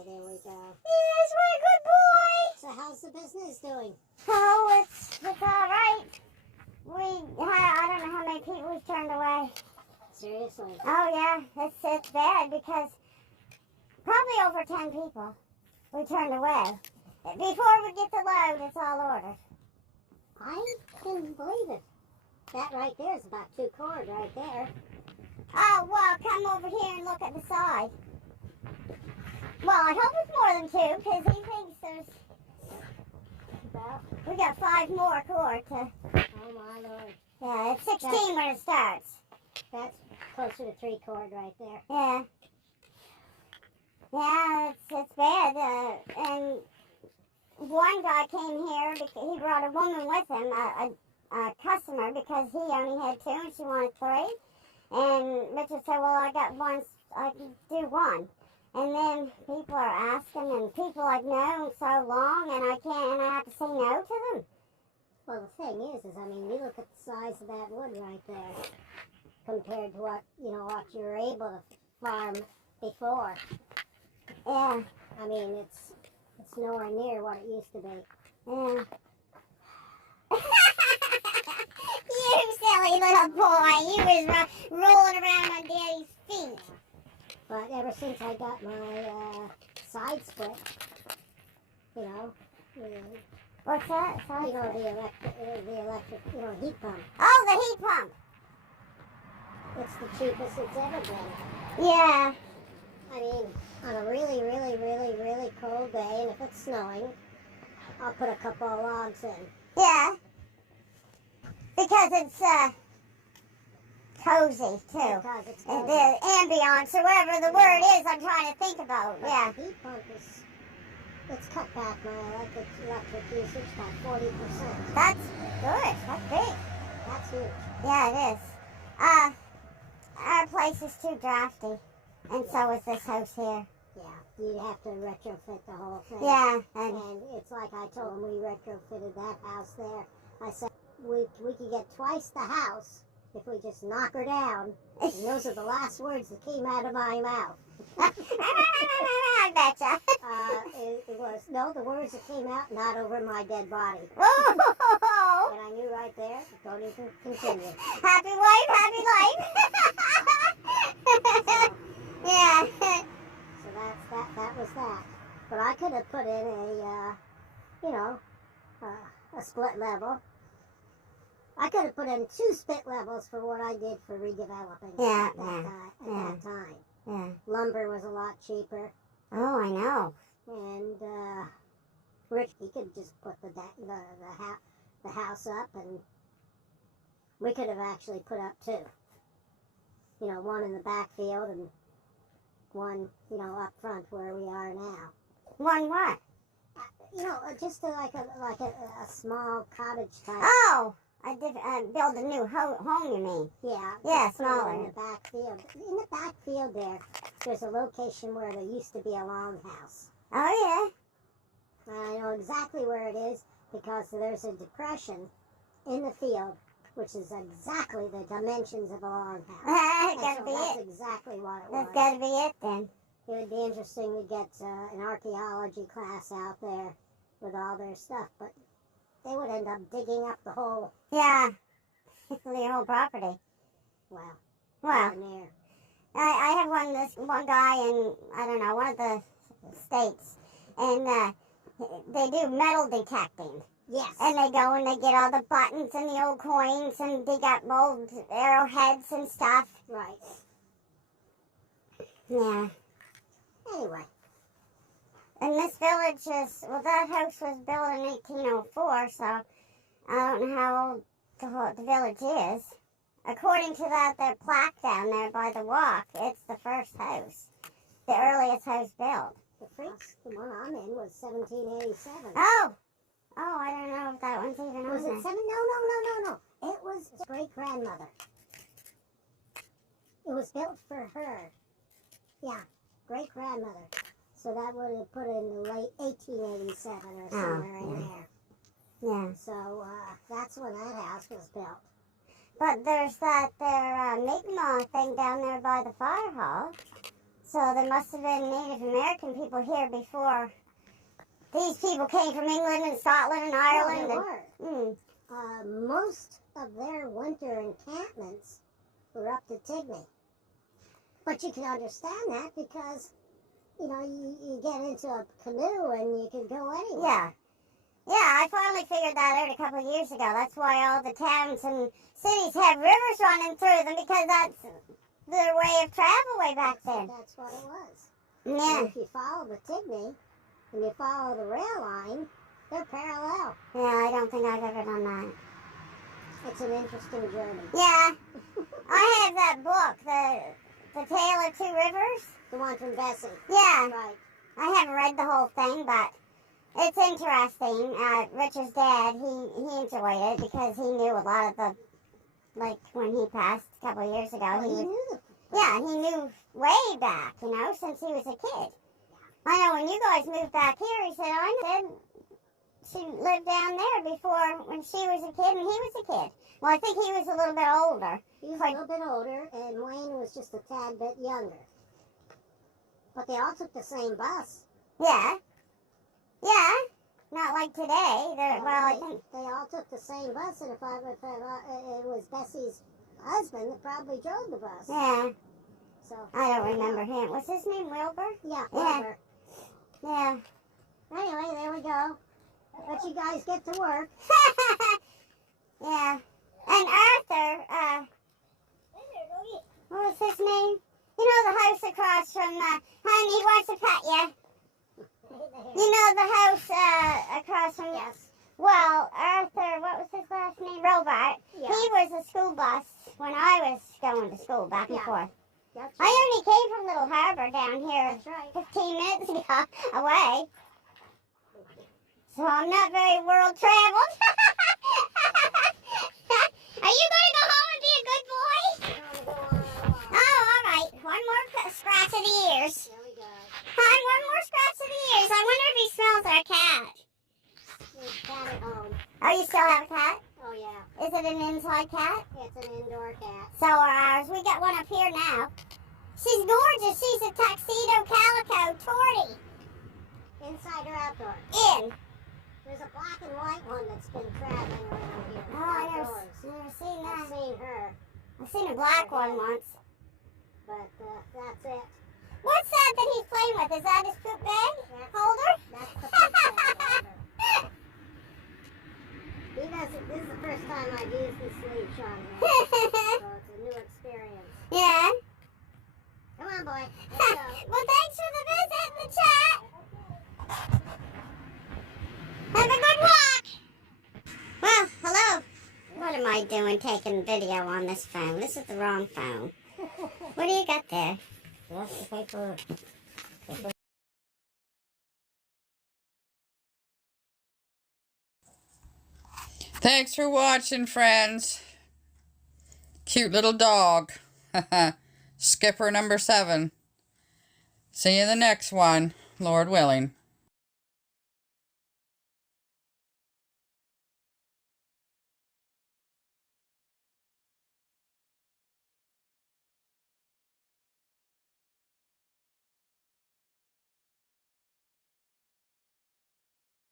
Okay, there we go. Yes, what a good boy. So how's the business doing? Oh, it's all right. I don't know how many people we've turned away. Seriously? Oh yeah, it's bad because probably over 10 people we turned away. Before we get the load, it's all ordered. I couldn't believe it. That right there is about 2 cord right there. Oh, well, come over here and look at the side. Well, I hope it's more than 2 because he thinks there's we got 5 more cord to. Oh my lord. Yeah, it's 16 when it starts. That's closer to 3 cord right there. Yeah. Yeah, it's bad. And one guy came here because he brought a woman with him, a customer, because he only had 2 and she wanted 3. And Richard said, well, I got one, I can do 1. And then people are asking, and people I've known so long, and I have to say no to them. Well, the thing is, I mean, you look at the size of that wood right there compared to what you were able to farm before. Yeah. I mean, it's nowhere near what it used to be. Yeah. You silly little boy. You was rolling around on Daddy's feet. But ever since I got my side split, What's that? Sorry. the electric, heat pump. Oh, the heat pump. It's the cheapest it's ever been. Yeah. I mean, on a really, really, really, really cold day, and if it's snowing, I'll put a couple of logs in. Yeah. Because it's cozy, too. Because it's cozy. The ambiance, or whatever the word is I'm trying to think about. But Yeah. the heat pump it's cut back my electric usage by 40%. That's good. That's big. That's huge. Yeah, it is. Our place is too drafty, and so is this house here. Yeah, you'd have to retrofit the whole thing. Yeah. And it's like I told them, we retrofitted that house there. I said, we could get twice the house if we just knock her down. And those are the last words that came out of my mouth. I betcha. It was, no, the words that came out, not over my dead body. Oh. And I knew right there, don't even continue. Happy wife, happy life. Yeah. So that was that. But I could have put in a split level. I could have put in 2 split levels for what I did for redeveloping at that time. Yeah. Lumber was a lot cheaper. Oh, I know. And Rich, he could just put the house up, and we could have actually put up 2. One in the backfield and one, up front where we are now. One what? Just like a small cottage type. Oh, I did build a new home, you mean? Yeah. Yeah, smaller. In the backfield. In the backfield there's a location where there used to be a longhouse. Oh, And I know exactly where it is because there's a depression in the field, which is exactly the dimensions of a longhouse. yeah. That's exactly what it was. That's gotta be it then. It would be interesting to get an archaeology class out there with all their stuff, but they would end up digging up the whole. Yeah. The whole property. Well. Near. I have one guy in, I don't know, one of the states, and they do metal detecting. Yes. And they go and they get all the buttons and the old coins and dig up old arrowheads and stuff. Right. Yeah. Anyway. And this village is, well, that house was built in 1804, so I don't know how old the village is. According to their plaque down there by the walk, it's the first house, the earliest house built. The one I'm in was 1787. Oh, I don't know if that one's even on Was there. it 7? No. It was great-grandmother. It was built for her. Yeah, great-grandmother. So that would have put in the late 1887 or somewhere in there. Yeah. So that's when that house was built. But there's their Mi'kmaq thing down there by the fire hall. So there must have been Native American people here before these people came from England and Scotland and Ireland. Well, they were. Most of their winter encampments were up to Tigny. But you can understand that because, you know, you get into a canoe and you can go anywhere. Yeah. Yeah, I finally figured that out a couple of years ago. That's why all the towns and cities have rivers running through them, because that's their way of travel way back then. That's what it was. Yeah. And if you follow the Tigny and you follow the rail line, they're parallel. Yeah, I don't think I've ever done that. It's an interesting journey. Yeah. I have that book, The Tale of Two Rivers. The one from Bessie. Yeah. Right. I haven't read the whole thing, but it's interesting. Richard's dad, he enjoyed it because he knew a lot of the, like when he passed a couple of years ago. Well, he knew the... Yeah, he knew way back, you know, since he was a kid. I know when you guys moved back here, he said, I said she lived down there before when she was a kid and he was a kid. Well, I think he was a little bit older. He was a little bit older, and Wayne was just a tad bit younger. But they all took the same bus. Yeah. Yeah. Not like today. I think they all took the same bus, and if it was Bessie's husband that probably drove the bus. Yeah. So I don't remember him. Was his name Wilbur? Yeah, Yeah. Wilbur. Yeah. Anyway, there we go. Let you guys get to work. Yeah. And Arthur, what was his name? You know the house across from, honey, he wants to pet you. You know the house across from... Yes. Well, Arthur, what was his last name? Robart. Yeah. He was a school bus when I was going to school back and forth. That's I right. only came from Little Harbor down here That's right. 15 minutes ago away. So I'm not very world traveled. Are you going to go home and be a good boy? Oh, all right. One more scratch of the ears. There we go. One more scratch of the ears. I wonder if he smells our cat. There's a cat at home. Oh, you still have a cat? Oh, yeah. Is it an inside cat? It's an indoor cat. So are ours. We got one up here now. She's gorgeous. She's a tuxedo calico tortie. Inside or outdoor? In. There's a black and white one that's been traveling around here. Oh, I outdoors. never seen I've that. seen her, I've seen a black one once. but that's it. What's that he's playing with? Is that his poop bag holder? That's the first time. He doesn't. This is the first time I've used this leash on him, so it's a new experience. Yeah. Come on, boy. Let's go. Well, thanks for the visit in the chat. Have a good walk. Well, hello. What am I doing taking video on this phone? This is the wrong phone. What do you got there? That's the paper. Thanks for watching, friends. Cute little dog. Skipper number 7. See you in the next one, Lord willing.